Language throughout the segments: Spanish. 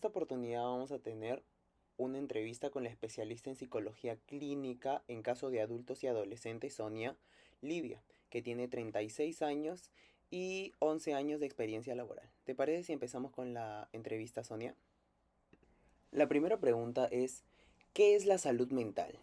esta oportunidad vamos a tener una entrevista con la especialista en psicología clínica en caso de adultos y adolescentes, Sonia Livia, que tiene 36 años y 11 años de experiencia laboral. ¿Te parece si empezamos con la entrevista, Sonia? La primera pregunta es, ¿qué es la salud mental?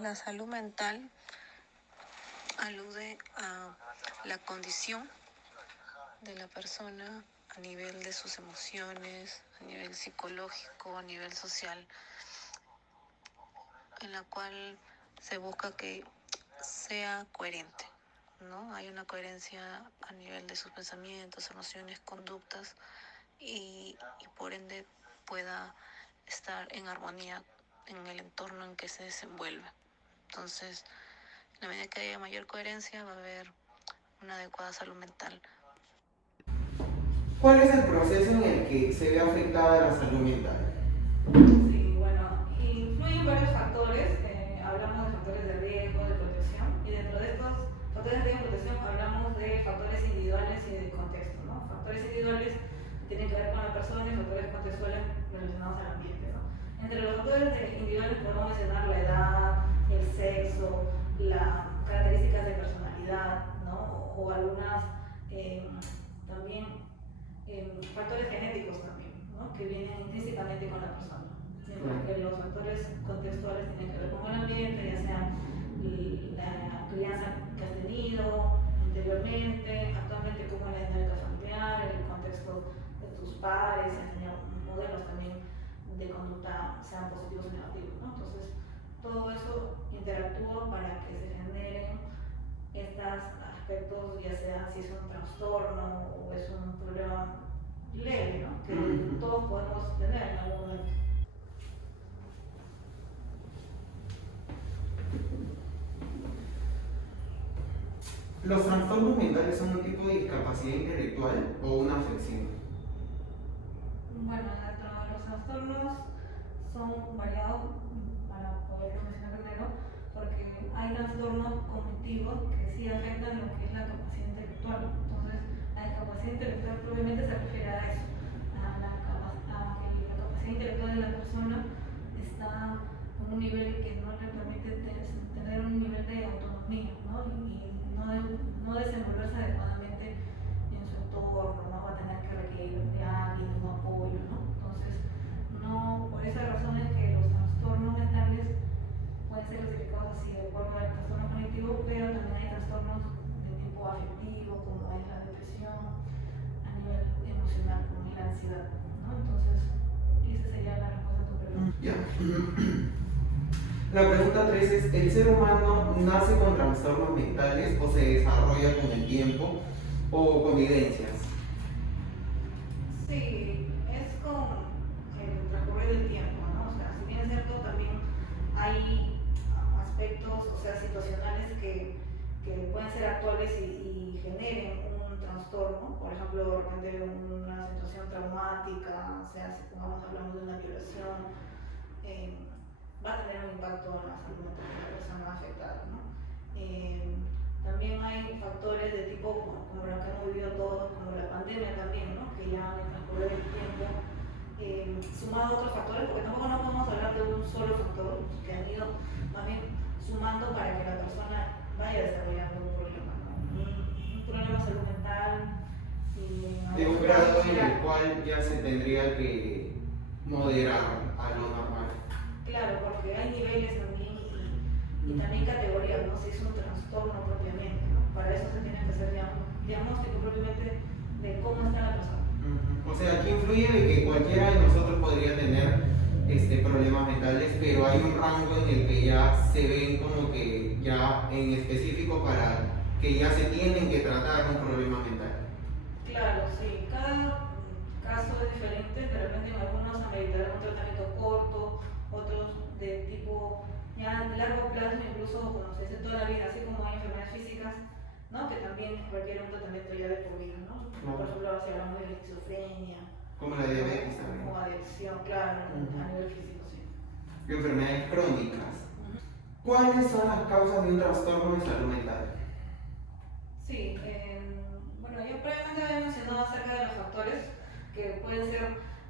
La salud mental alude a la condición de la persona a nivel de sus emociones, a nivel psicológico, a nivel social, en la cual se busca que sea coherente, ¿no? Hay una coherencia a nivel de sus pensamientos, emociones, conductas y por ende pueda estar en armonía en el entorno en que se desenvuelve. Entonces, en la medida que haya mayor coherencia, va a haber una adecuada salud mental. ¿Cuál es el proceso en el que se ve afectada la salud mental? Sí, bueno, influyen varios factores. Hablamos de factores de riesgo, de protección, y dentro de estos factores de riesgo y protección hablamos de factores individuales y de contexto, ¿no? Factores individuales tienen que ver con la persona y factores contextuales relacionados al ambiente, ¿no? Entre los factores individuales podemos mencionar la edad, el sexo, las características de personalidad, ¿no? O algunas también factores genéticos también, ¿no? Que vienen intrínsecamente con la persona. Mientras que los factores contextuales tienen que ver con el ambiente, ya sea la crianza que has tenido anteriormente, actualmente cómo es la dinámica familiar, el contexto de tus padres, si has tenido modelos también de conducta, sean positivos o negativos, ¿no? Entonces, todo eso interactúa para que se generen estos aspectos, ya sea si es un trastorno o es un problema leve, ¿no? Que todos podemos tener en algún momento. ¿Los trastornos mentales son un tipo de discapacidad intelectual o una afección? Bueno, dentro de los trastornos son variados, para poderlo mencionar primero, porque hay trastornos cognitivos que sí afectan lo que es la capacidad intelectual. Entonces, la discapacidad intelectual probablemente se refiere a eso, a que la capacidad intelectual de la persona está en un nivel que no le permite tener un nivel de autonomía, ¿no? Y no desenvolverse adecuadamente en su entorno, no va a tener que requerir de alguien, de un apoyo, ¿no? Entonces, no, por esa razón es que los trastornos mentales pueden ser clasificados así de acuerdo al trastorno cognitivo, pero también hay trastornos de tipo afectivo, como es la depresión, a nivel emocional, como es la ansiedad, ¿no? Entonces, esa sería la respuesta a tu pregunta. Ya. La pregunta 3 es, ¿el ser humano nace con trastornos mentales o se desarrolla con el tiempo o con evidencias? Sí, es con el transcurrir del tiempo, ¿no? O sea, si bien es cierto, también hay aspectos, o sea, situacionales que pueden ser actuales y generen un trastorno. Por ejemplo, de repente una situación traumática, o sea, si hablamos de una violación, va a tener un impacto en la salud mental de la persona afectada, ¿no? También hay factores de tipo como lo que hemos vivido todos, como la pandemia también, ¿no? Que ya en el transcurrir del tiempo, sumado a otros factores, porque tampoco no podemos hablar de un solo factor, que han ido más bien sumando para que la persona vaya desarrollando un problema, ¿no? Un problema de salud mental. De un grado en el cual ya se tendría que moderar a lo normal. Claro, porque hay niveles también y también categorías, ¿no? Si es un trastorno propiamente, ¿no? Para eso se tiene que hacer diagnóstico propiamente de cómo está la persona. O sea, aquí influye de que cualquiera de nosotros podría tener problemas mentales, pero hay un rango en el que ya se ven como que ya en específico para que ya se tienen que tratar un problema mental. Claro, sí, cada caso es diferente, de repente en algunos ameritarán un tratamiento corto, otros de tipo ya de largo plazo, incluso como se dice toda la vida, así como hay enfermedades físicas, ¿no? Que también requieren un tratamiento ya de por vida, ¿no? Por ejemplo, si hablamos de la esquizofrenia, como la diabetes también. Como adicción, claro, a nivel físico, sí. Enfermedades crónicas. ¿Cuáles son las causas de un trastorno de salud mental? Sí, bueno, yo previamente había mencionado acerca de los factores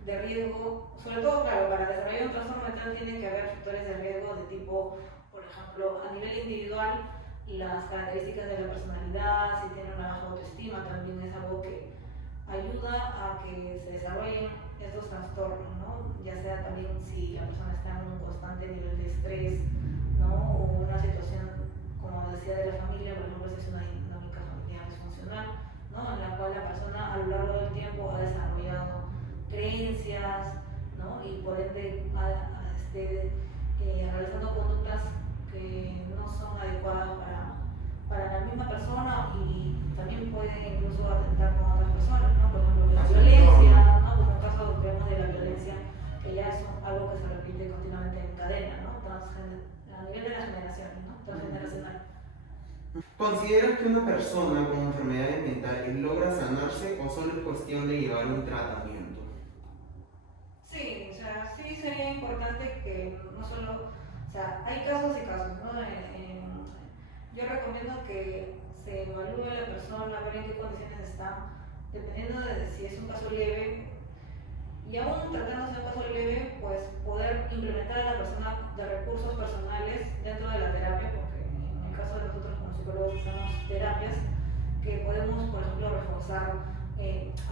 de riesgo, sobre todo, claro, para desarrollar un trastorno mental tiene que haber factores de riesgo de tipo, por ejemplo, a nivel individual, las características de la personalidad, si tiene una baja autoestima, también es algo que ayuda a que se desarrollen estos trastornos, ¿no? Ya sea también si la persona está en un constante nivel de estrés, ¿no? O una situación, como decía, de la familia, por ejemplo, si es una dinámica familiar disfuncional, ¿no? En la cual la persona a lo largo del tiempo ha desarrollado creencias, ¿no? Y por ende realizando conductas que no son adecuadas para la misma persona y también pueden incluso atentar con otras personas, ¿no? Por ejemplo, la violencia, ¿no? Pues en el caso que vemos de la violencia, que ya es algo que se repite continuamente en cadena, ¿no? A nivel de las generaciones, ¿no? Transgeneracional. ¿Consideras que una persona con enfermedades mentales logra sanarse o solo es cuestión de llevar un tratamiento? Sí, o sea, sí sería importante que no solo, o sea, hay casos y casos, ¿no? Yo recomiendo que se evalúe a la persona, ver en qué condiciones está, dependiendo de si es un caso leve, y aún tratándose de un caso leve, pues poder implementar a la persona de recursos personales dentro de la terapia, porque en el caso de nosotros como psicólogos usamos terapias que podemos, por ejemplo, reforzar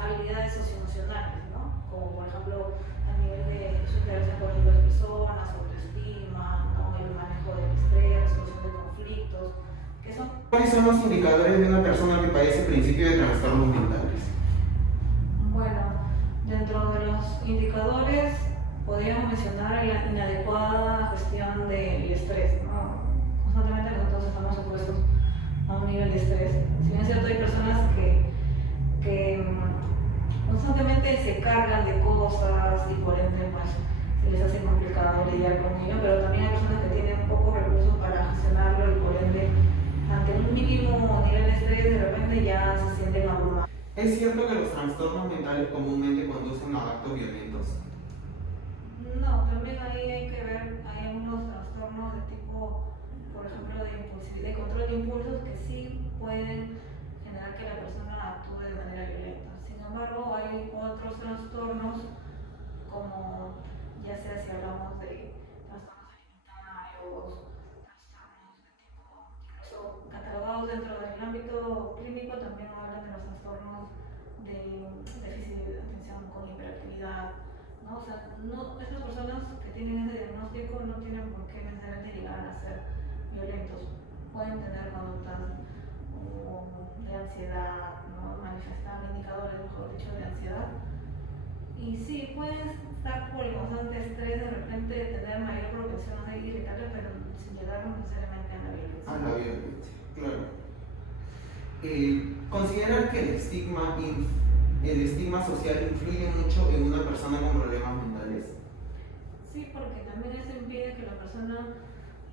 habilidades socioemocionales, ¿no? Como por ejemplo a nivel de su interacción con otras personas, autoestima, ¿no? El manejo del estrés, resolución de conflictos, que son... ¿Cuáles son los indicadores de una persona que padece principio de trastornos mentales? Bueno, dentro de los indicadores podríamos mencionar la inadecuada gestión del estrés, ¿no? Constantemente nosotros estamos expuestos a un nivel de estrés. Si bien es cierto, hay personas que constantemente se cargan de cosas y por ende pues se les hace complicado lidiar con ello, pero también hay personas que tienen pocos recursos para gestionarlo y por ende ante un mínimo nivel de estrés de repente ya se sienten abrumados. ¿Es cierto que los trastornos mentales comúnmente conducen a actos violentos? No, también ahí hay que ver, hay algunos trastornos de tipo, por ejemplo, de impulsividad, de control de impulsos que sí pueden generar que la persona actúe de manera violenta. Sin embargo, hay otros trastornos como, ya sea si hablamos de trastornos alimentarios, trastornos de tipo, incluso catalogados dentro del ámbito clínico, también hablan de los trastornos de déficit de atención con hiperactividad, ¿no? O sea, estas personas que tienen ese diagnóstico no tienen por qué necesariamente llegar a ser violentos. Pueden tener conductas de ansiedad, ¿no? Manifestar indicadores, mejor dicho, de ansiedad. Y sí, pueden estar por el constante estrés, de repente tener mayor propensión a irritarle, pero sin llegar necesariamente a la violencia. A la violencia, claro. ¿Consideran que el estigma social influye mucho en una persona con problemas mentales? Sí, porque también eso impide que la persona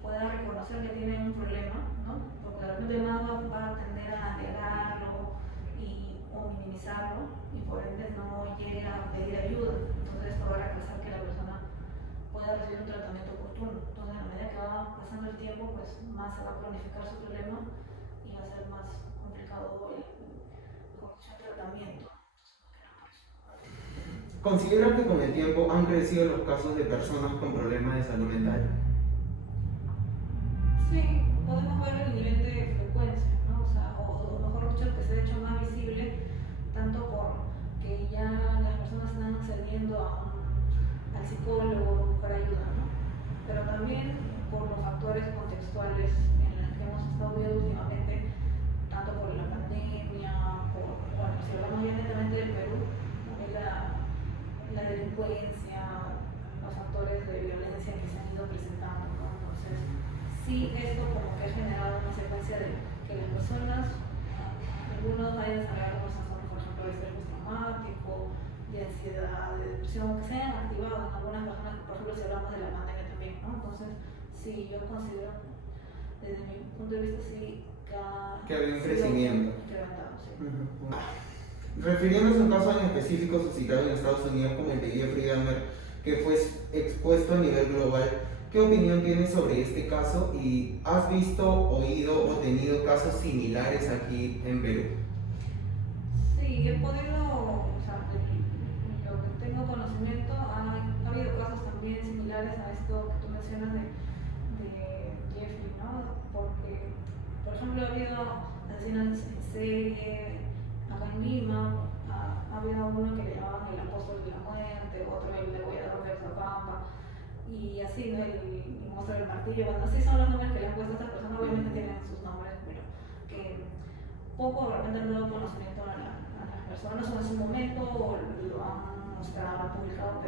pueda reconocer que tiene un problema, ¿no? Porque de repente nada va a tender a negarlo o minimizarlo y por ende no llega a pedir ayuda. Entonces esto va a retrasar que la persona pueda recibir un tratamiento oportuno. Entonces a medida que va pasando el tiempo, pues más se va a cronificar su problema y va a ser más complicado el tratamiento. ¿Considera que con el tiempo han crecido los casos de personas con problemas de salud mental? Sí, podemos ver el nivel de frecuencia, ¿no? O sea, o mejor dicho, que se ha hecho más visible, tanto porque ya las personas están accediendo al psicólogo a buscar ayuda, ¿no? Pero también por los factores contextuales en los que hemos estado viendo últimamente, tanto por la pandemia, bueno, si hablamos ya netamente del Perú, también la delincuencia, los factores de violencia que se han ido presentando, ¿no? Entonces, sí, esto como que ha generado una secuencia de que las personas, algunos hayan desarrollado unos trastornos, por ejemplo, de estrés postraumático, de ansiedad, de depresión, que se hayan activado en algunas personas, por ejemplo, si hablamos de la pandemia también, ¿no? Entonces, sí, yo considero, desde mi punto de vista, sí, que había un crecimiento. Incrementado, sí. Refiriéndose a un caso en específico suscitado en Estados Unidos como el de Jeffrey Dahmer, que fue expuesto a nivel global, ¿qué opinión tienes sobre este caso? ¿Y has visto, oído o tenido casos similares aquí en Perú? Sí, he podido, o sea, lo que tengo conocimiento, ha habido casos también similares a esto que tú mencionas de Jeffrey, ¿no? Porque, por ejemplo, ha habido asesinos en serie acá en Lima, ha habido uno que le llamaban el apóstol de la muerte, otro el degollador de Zapampa, y así, ¿no? El monstruo del martillo, bueno, así son los nombres que le han puesto a estas personas, obviamente tienen sus nombres, pero que poco de repente han dado conocimiento a las personas o en su momento o lo han mostrado, lo han publicado,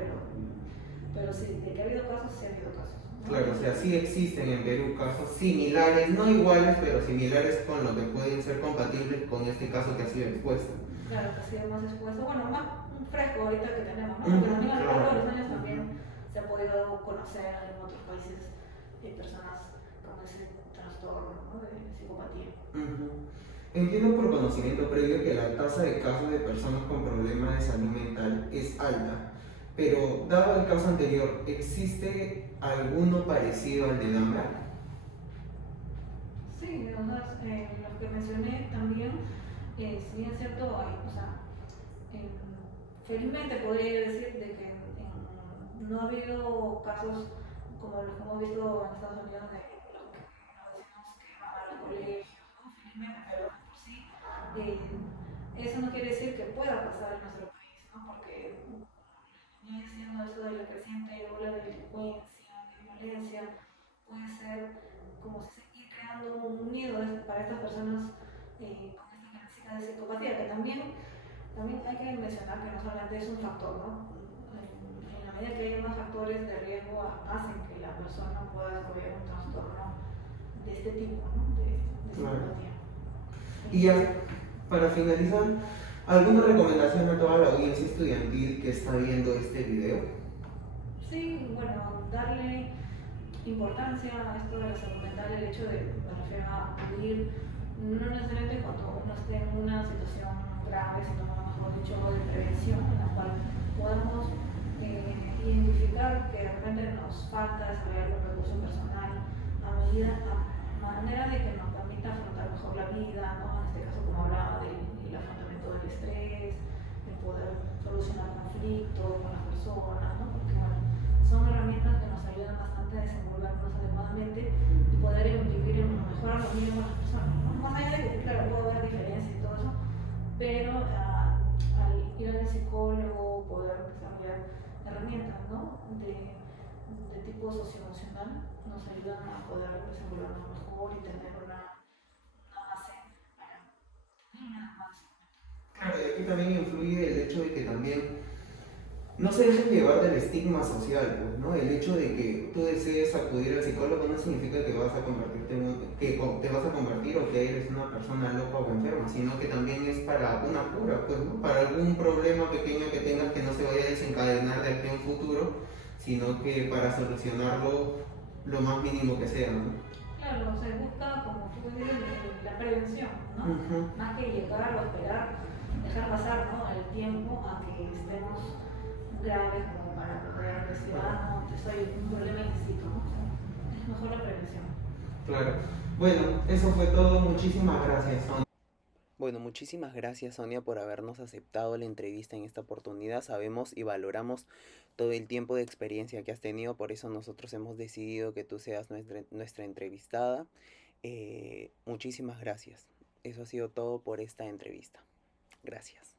pero sí, de que ha habido casos, sí ha habido casos, ¿no? Claro, o sea, sí existen en Perú casos similares, no iguales, pero similares con lo que pueden ser compatibles con este caso que ha sido expuesto. Claro, que ha sido más expuesto, bueno, más fresco ahorita que tenemos, ¿no? Porque también a lo largo de los años también se ha podido conocer en otros países personas con ese trastorno, ¿no? De psicopatía. Entiendo por conocimiento previo que la tasa de casos de personas con problemas de salud mental es alta, pero dado el caso anterior, ¿existe alguno parecido al de Dahmer? Sí, o sea, los que mencioné también, si bien es cierto, hay, o sea, felizmente podría decir de que no ha habido casos como los que hemos visto en Estados Unidos de los que nos decimos que van a los colegios, ¿no? Felizmente, pero por sí, eso no quiere decir que pueda pasar en nuestro país, ¿no? Porque venía diciendo eso de la creciente ola de delincuencia, de violencia, puede ser como si se ir creando un nido para estas personas con esta característica de psicopatía, que también hay que mencionar que no solamente es un factor, ¿no? En la medida que haya más factores de riesgo hacen que la persona pueda desarrollar un trastorno de este tipo, ¿no? De psicopatía. Y ya, para finalizar, ¿alguna recomendación a toda la audiencia estudiantil que está viendo este video? Sí, bueno, darle importancia a esto de la salud mental, el hecho de, me refiero a acudir, no necesariamente cuando uno esté en una situación grave, sino mejor dicho, de prevención, en la cual podamos identificar que de repente nos falta desarrollar los recursos personales a manera de que nos permita afrontar mejor la vida, ¿no? En este caso, como hablaba del afrontamiento del estrés, el poder solucionar conflictos con las personas, ¿no? Porque bueno, son herramientas que nos ayudan bastante a desenvolvernos adecuadamente y poder vivir en mejor armonía con las personas, ¿no? Más allá de que, claro, puede haber diferencias y todo eso, pero al ir al psicólogo, poder desarrollar herramientas, ¿no? de tipo socioemocional, nos ayudan a poder desenvolvernos mejor y tener una base para tener una base. Claro, y aquí también influye el hecho de que también no se dejen llevar del estigma social, pues, ¿no? El hecho de que tú desees acudir al psicólogo no significa que vas a convertirte que te vas a convertir o que eres una persona loca o enferma, sino que también es para una cura, pues, ¿no? Para algún problema pequeño que tengas que no se vaya a desencadenar de aquí a un futuro, sino que para solucionarlo lo más mínimo que sea, ¿no? Claro, se busca, como tú dices, la prevención, ¿no? Más que llegar o esperar, dejar pasar, ¿no? El tiempo a que estemos graves como para poder decir, no, estoy en un problema y necesito, ¿no? O sea, es mejor la prevención. Claro. Bueno, eso fue todo. Muchísimas gracias, Sonia. Bueno, muchísimas gracias, Sonia, por habernos aceptado la entrevista en esta oportunidad. Sabemos y valoramos todo el tiempo de experiencia que has tenido, por eso nosotros hemos decidido que tú seas nuestra entrevistada. Muchísimas gracias. Eso ha sido todo por esta entrevista. Gracias.